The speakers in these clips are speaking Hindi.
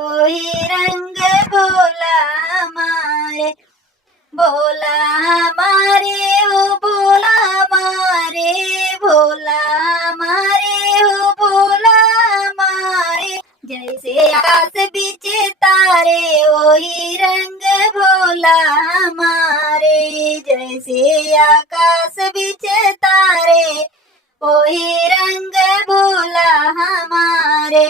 वही रंग भोला हमारे, भोला हमारे हो भोला हमारे, भोला हमारे हो भोला हमारे। जैसे आकाश बीच तारे वही रंग भोला हमारे, जैसे आकाश बीच तारे वही रंग भोला हमारे।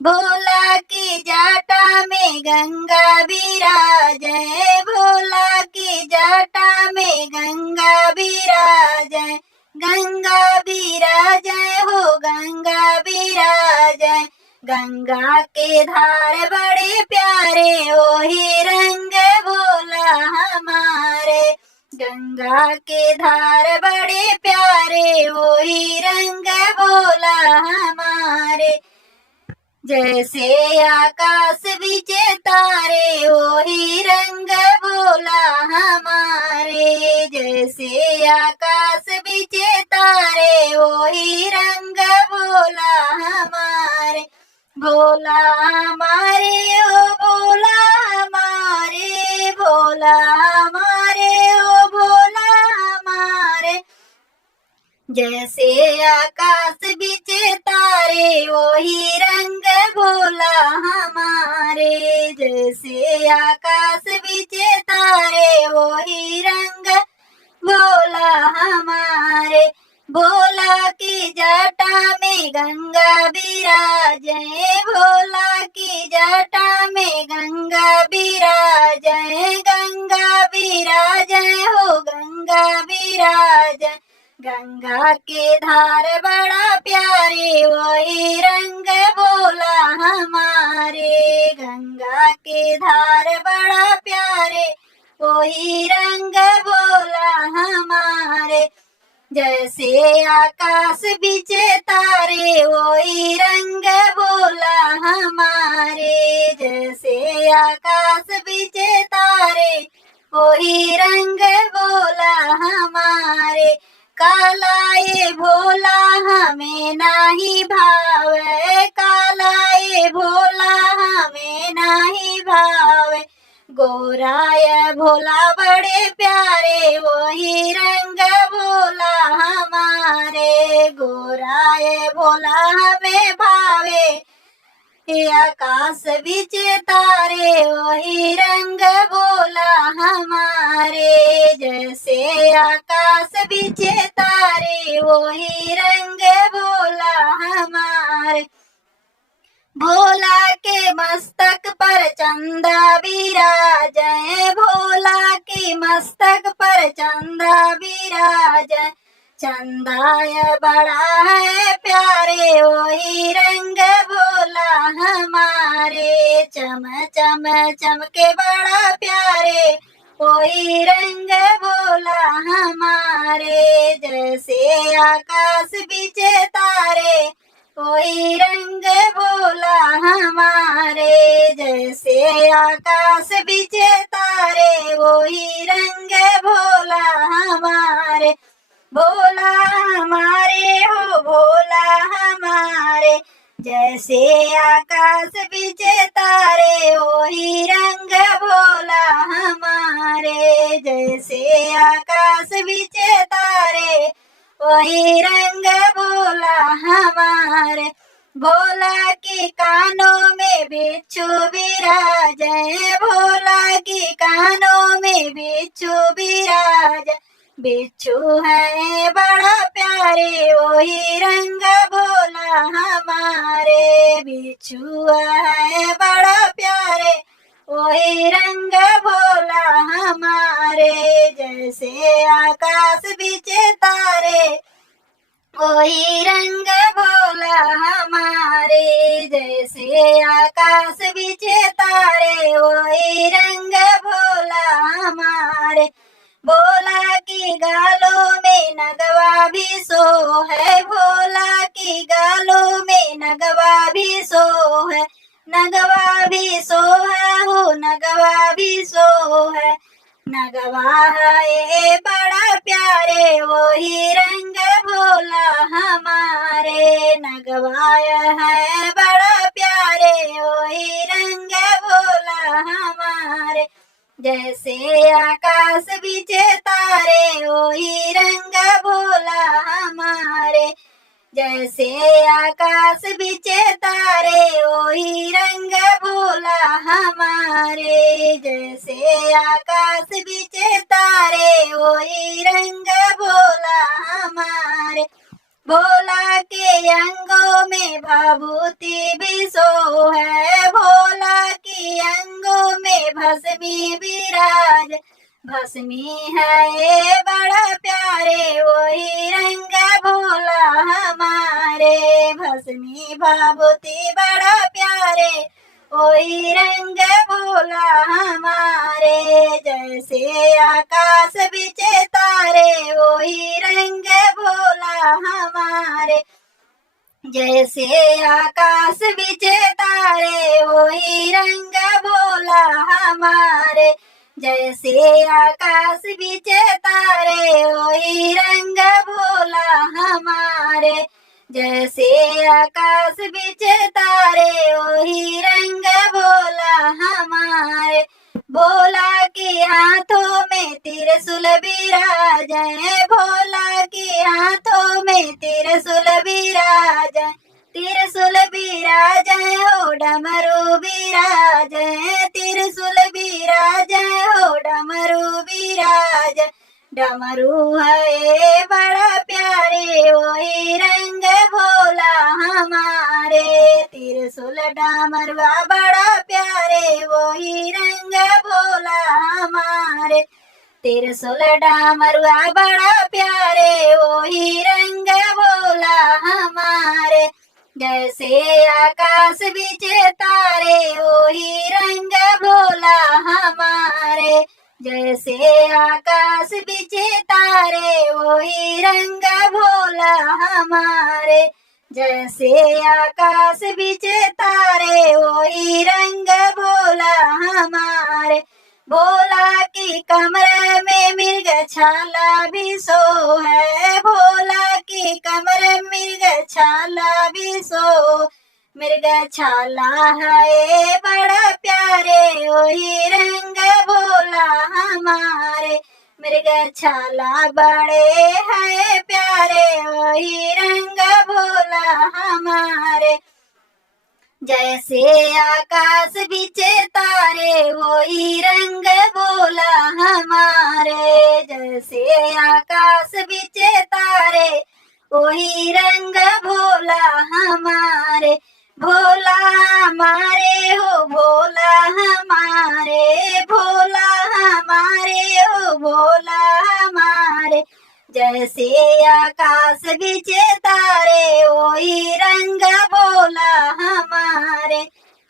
भोला की जाटा में गंगा विराजे, भोला की जाटा में गंगा विराजे, गंगा विराजे हो गंगा विराजे। गंगा के धार बड़े प्यारे वही रंग भोला हमारे, गंगा के धार बड़े प्यारे वही रंग भोला हमारे। जैसे आकाश बीच तारे वही रंग भोला हमारे, जैसे आकाश बीच तारे वही रंग भोला हमारे। भोला हमारे ओ भोला हमारे, भोला हमारे ओ भोला हमारे। जैसे आकाश बीच तारे वही रंग भोला हमारे, जैसे आकाश बीच तारे वही रंग भोला हमारे। भोला की जटा में गंगा विराजे, भोला की जटा में गंगा विराजे, गंगा विराजे हो गंगा विराजे। गंगा के धार बड़ा प्यारे वही रंग भोला हमारे, गंगा के धार बड़ा प्यारे वही रंग भोला हमारे। जैसे आकाश बीच तारे वही रंग भोला हमारे, जैसे आकाश बीच तारे वही रंग भोला हमारे। काला ये भोला हमें नाही भावे, काला ये भोला हमें नाही भावे। गोराय भोला बड़े प्यारे वही रंग भोला हमारे, गोराय भोला हमें भावे। आकाश बीच तारे वही रंग भोला हमारे, जैसे आकाश बीच तारे वही रंग भोला हमारे। भोला के मस्तक पर चंदा विराजे, भोला के मस्तक पर चंदा विराजे। चंदाय बड़ा है प्यारे वही रंग भोला हमारे, चम चम चमके बड़ा प्यारे वही रंग भोला हमारे। जैसे आकाश बीच तारे वही रंग भोला हमारे, जैसे आकाश बीच तारे वही रंग भोला हमारे। भोला हमारे हो भोला हमारे, जैसे आकाश बीच तारे वही रंग भोला हमारे, जैसे आकाश बीच तारे वही रंग भोला हमारे। भोला के कानों में बिच्छू विराजे, भोला के कानों में बिच्छू विराजे। बिच्छू है बड़ा प्यारे वही रंग भोला हमारे, बिच्छू है बड़ा प्यारे वही रंग भोला हमारे। जैसे आकाश बीच तारे वही रंग भोला हमारे, जैसे आकाश बीच तारे वही रंग भोला हमारे। भोला की गालों में नगवा भी सो है, भोला की गालों में नगवा भी सो है, नगवा भी सो है हो नगवा भी सो है। नगवा है बड़ा प्यारे वही रंग भोला हमारे, नगवाया है बड़ा प्यारे वही रंग जैसे आकाश बीचे तारे वही रंग भोला हमारे। जैसे आकाश बीचे तारे वही रंग भोला हमारे। जैसे आकाश बीचे तारे वही रंग भोला हमारे। भोला के अंगों में भभूति भी सो है। भोला के अंगों में भस्मी विराज। भस्मी है ये बड़ा प्यारे वही रंग भोला हमारे। भस्मी भभूति बड़ा प्यारे वही रंग भोला हमारे। जैसे आकाश बीचे तारे वही रंग भोला हमारे। जैसे आकाश बीचे तारे वही रंग भोला हमारे। जैसे आकाश बीचे तारे वही रंग भोला हमारे। जैसे आकाश बीचे तारे वही रंग भोला हमारे। भोला के हाथों में त्रिशूल विराज है। भोला के हाथों में त्रिशूल विराज है। त्रिशूल विराज है हो डमरू विराज है। त्रिशूल विराज है हो डमरू विराज। डमरू है बड़ा प्यारे वही रंग भोला हमारे। त्रिशूल डमरुआ बड़ा प्यारे वही रंग भोला हमारे। त्रिशूल डमरुआ बड़ा प्यारे वही रंग भोला हमारे। जैसे आकाश बीचे तारे वही रंग भोला हमारे। जैसे आकाश बीचे तारे वही रंग भोला हमारे। जैसे आकाश बीचे तारे वही रंग भोला हमारे। भोला की कमर में मृग छाला भी सो है। भोला की कमर मृग छाला भी सो। मृग छाला है बड़ा प्यारे वही रंग भोला हमारे। मृग छाला बड़े है प्यारे वही रंग भोला हमारे। जैसे आकाश बीचे तारे वही रंग भोला हमारे। जैसे आकाश बीचे तारे वही रंग भोला हमारे। भोला हमारे हो भोला हमारे। भोला हमारे हो भोला हमारे। जैसे आकाश बीचे तारे वही रंग भोला हमारे।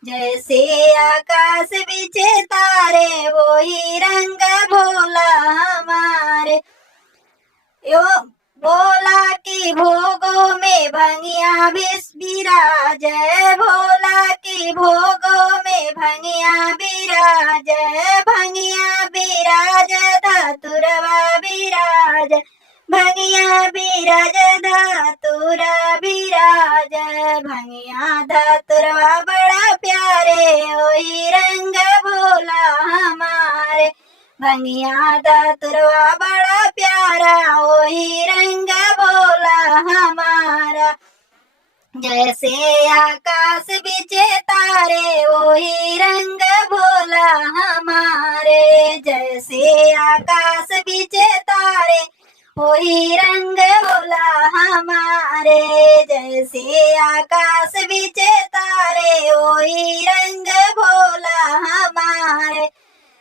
जैसे आकाश बीचे तारे वही रंग भोला हमारे। यो भोला की भोगों में भंगिया विराज है। भोला की भोगों में भंगिया विराज है। भंगिया विराज धतुरवा विराज। भंगिया विराज धतुरा विराज। भंगिया धतुरवा बड़ा प्यारे वही रंग भोला हमारे। भंगिया धतुरवा बड़ा प्यारा वही रंग भोला हमारा। जैसे आकाश बीचे तारे वही रंग भोला हमारे। जैसे आकाश बीचे तारे वही रंग भोला हमारे। जैसे आकाश बीचे तारे वही रंग भोला हमारे।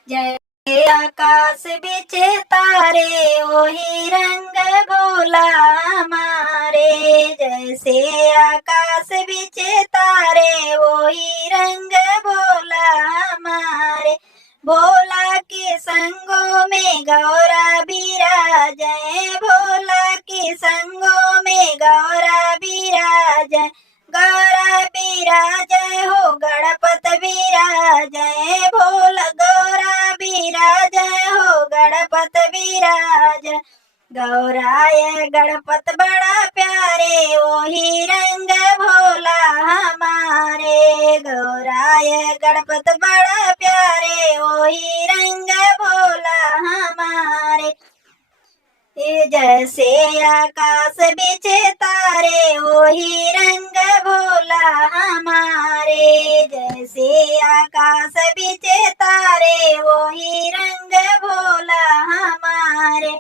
जैसे आकाश बीचे तारे वही रंग भोला हमारे। जैसे आकाश बीचे तारे वही रंग भोला हमारे। भोला के संगों में गौरा विराज है। भोला के संगों में गौरा विराज। गौरा विराज हो गणपत विराज। भोला गौरा विराज हो गणपत विराज। गौराय गणपत बड़ा प्यारे वही रंग भोला हमारे। गौराय गणपत बड़ा प्यारे वही रंग ये जैसे आकाश बिचे तारे वही रंग भोला हमारे, जैसे आकाश बिचे तारे वही रंग भोला हमारे।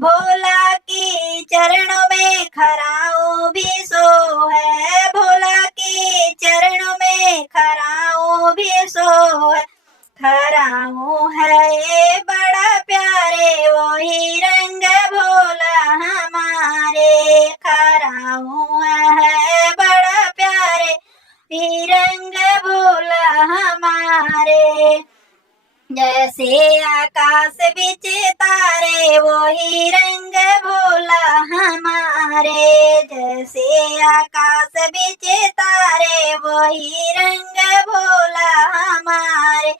भोला की चरणों में खराओ भी सो है, भोला की चरणों में खराओ भी सो है। खराओ है ये बड़ा प्यारे वही रंग भोला हमारे, खराओ है बड़ा प्यारे ही रंग भोला हमारे। जैसे आकाश बिचे तारे वही रंग भोला हमारे, जैसे आकाश बिचे तारे वही रंग भोला हमारे।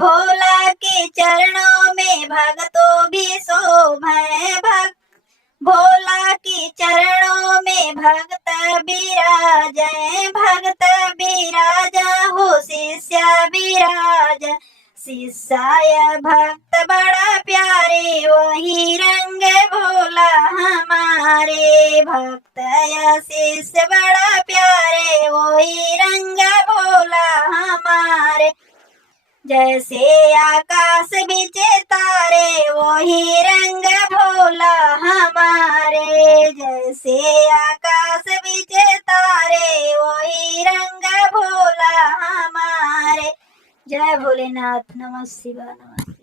भोला के चरणों में भक्तों भी शोभे भक्त, भोला के चरणों में भक्त विराजै, भक्त विराजा हो शिष्य विराज। शिष्य भक्त बड़ा प्यारे वही रंग भोला हमारे, भक्त या शिष्य बड़ा प्यारे वही रंग भोला हमारे। जैसे आकाश बिचे तारे वही रंग भोला हमारे, जैसे आकाश बिचे तारे वही रंग भोला हमारे। जय भोलेनाथ। नमः शिवाय। नमः।